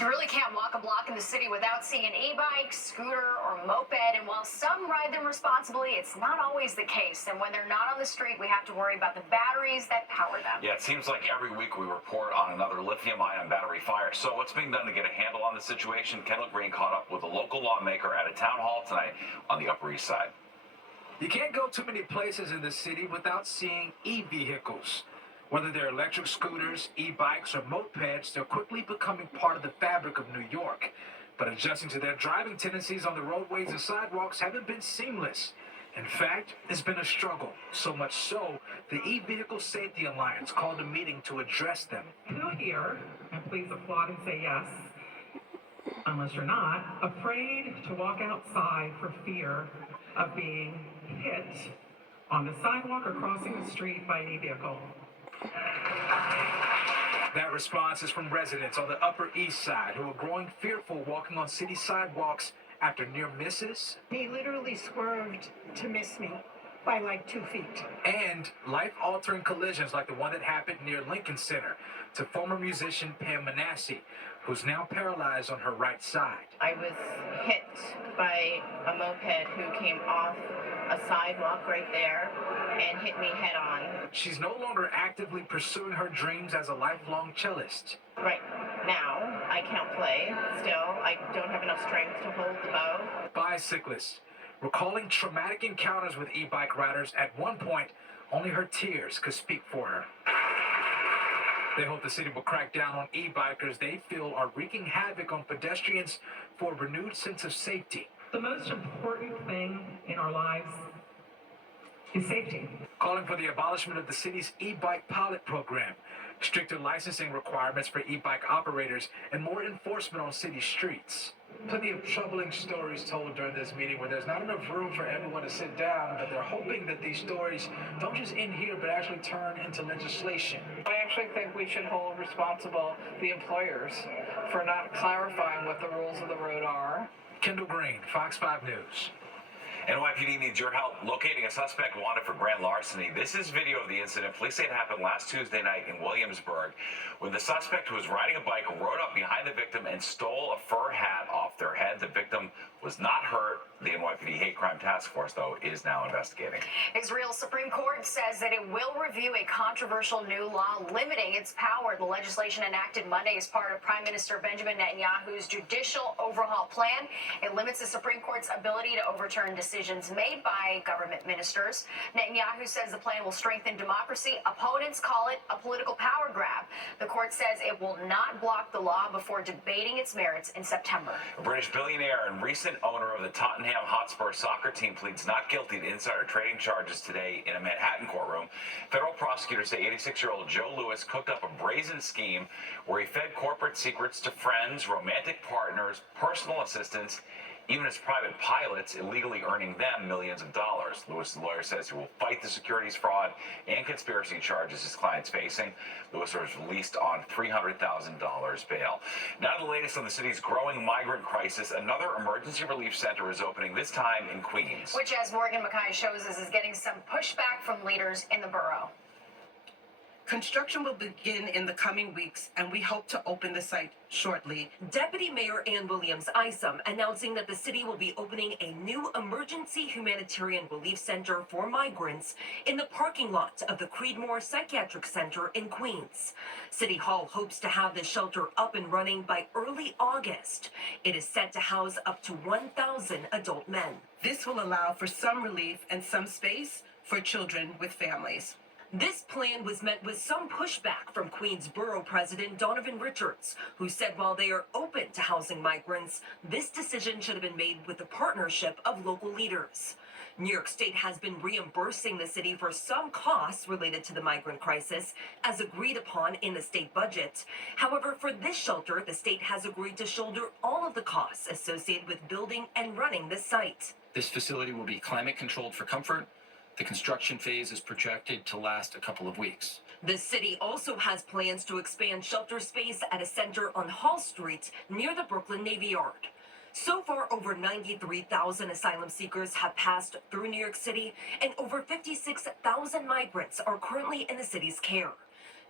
You really can't walk a block in the city without seeing an e-bike, scooter, or moped. And while some ride them responsibly, it's not always the case. And when they're not on the street, we have to worry about the batteries that power them. Yeah, it seems like every week we report on another lithium-ion battery fire. So what's being done to get a handle on the situation? Kendall Green caught up with a local lawmaker at a town hall tonight on the Upper East Side. You can't go too many places in the city without seeing e-vehicles. Whether they're electric scooters, e-bikes, or mopeds, they're quickly becoming part of the fabric of New York. But adjusting to their driving tendencies on the roadways and sidewalks haven't been seamless. In fact, it's been a struggle, so much so, the E-Vehicle Safety Alliance called a meeting to address them. Who here, and please applaud and say yes, unless you're not, afraid to walk outside for fear of being hit on the sidewalk or crossing the street by an e-vehicle? That response is from residents on the Upper East Side who are growing fearful walking on city sidewalks after near misses. He literally swerved to miss me by like 2 feet. And life-altering collisions like the one that happened near Lincoln Center to former musician Pam Manassi, who's now paralyzed on her right side. I was hit by a moped who came off a sidewalk right there and hit me head on. She's no longer actively pursuing her dreams as a lifelong cellist. Right now, I can't play still. I don't have enough strength to hold the bow. Bicyclists, recalling traumatic encounters with e-bike riders, at one point, only her tears could speak for her. They hope the city will crack down on e-bikers they feel are wreaking havoc on pedestrians for a renewed sense of safety. The most important thing in our lives is safety. Calling for the abolishment of the city's e-bike pilot program, stricter licensing requirements for e-bike operators, and more enforcement on city streets. Plenty of troubling stories told during this meeting where there's not enough room for everyone to sit down, but they're hoping that these stories don't just end here, but actually turn into legislation. I actually think we should hold responsible the employers for not clarifying what the rules of the road are. Kendall Green, Fox 5 News. NYPD needs your help locating a suspect wanted for grand larceny. This is video of the incident. Police say it happened last Tuesday night in Williamsburg, when the suspect who was riding a bike rode up behind the victim and stole a fur hat off their head. The victim was not hurt. The NYPD Hate Crime Task Force, though, is now investigating. Israel's Supreme Court says that it will review a controversial new law limiting its power. The legislation enacted Monday is part of Prime Minister Benjamin Netanyahu's judicial overhaul plan. It limits the Supreme Court's ability to overturn decisions made by government ministers. Netanyahu says the plan will strengthen democracy. Opponents call it a political power grab. The court says it will not block the law before debating its merits in September. A British billionaire and recent owner of the Tottenham Hotspur soccer team pleads not guilty to insider trading charges today in a Manhattan courtroom. Federal prosecutors say 86-year-old Joe Lewis cooked up a brazen scheme where he fed corporate secrets to friends, romantic partners, personal assistants, even his private pilots, illegally earning them millions of dollars. Lewis's lawyer says he will fight the securities fraud and conspiracy charges his client's facing. Lewis was released on $300,000 bail. Now the latest on the city's growing migrant crisis. Another emergency relief center is opening, this time in Queens. Which, as Morgan Mackay shows us, is getting some pushback from leaders in the borough. Construction will begin in the coming weeks, and we hope to open the site shortly. Deputy Mayor Ann Williams-Isom announcing that the city will be opening a new emergency humanitarian relief center for migrants in the parking lot of the Creedmoor Psychiatric Center in Queens. City Hall hopes to have the shelter up and running by early August. It is set to house up to 1,000 adult men. This will allow for some relief and some space for children with families. This plan was met with some pushback from Queens Borough President Donovan Richards, who said while they are open to housing migrants, this decision should have been made with the partnership of local leaders. New York State has been reimbursing the city for some costs related to the migrant crisis, as agreed upon in the state budget. However, for this shelter, the state has agreed to shoulder all of the costs associated with building and running the site. This facility will be climate controlled for comfort. The construction phase is projected to last a couple of weeks. The city also has plans to expand shelter space at a center on Hall Street near the Brooklyn Navy Yard. So far, over 93,000 asylum seekers have passed through New York City, and over 56,000 migrants are currently in the city's care.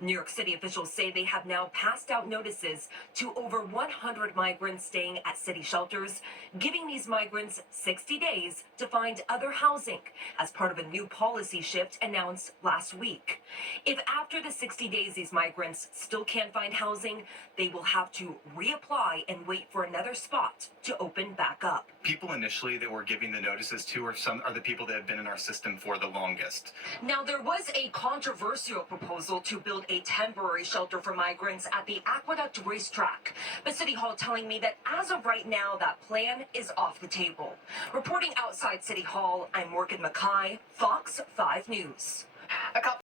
New York City officials say they have now passed out notices to over 100 migrants staying at city shelters, giving these migrants 60 days to find other housing as part of a new policy shift announced last week. If after the 60 days these migrants still can't find housing, they will have to reapply and wait for another spot to open back up. People initially that we're giving the notices to are the people that have been in our system for the longest. Now, there was a controversial proposal to build a temporary shelter for migrants at the Aqueduct racetrack. But City Hall telling me that as of right now, that plan is off the table. Reporting outside City Hall, I'm Morgan Mackay, Fox 5 News. A couple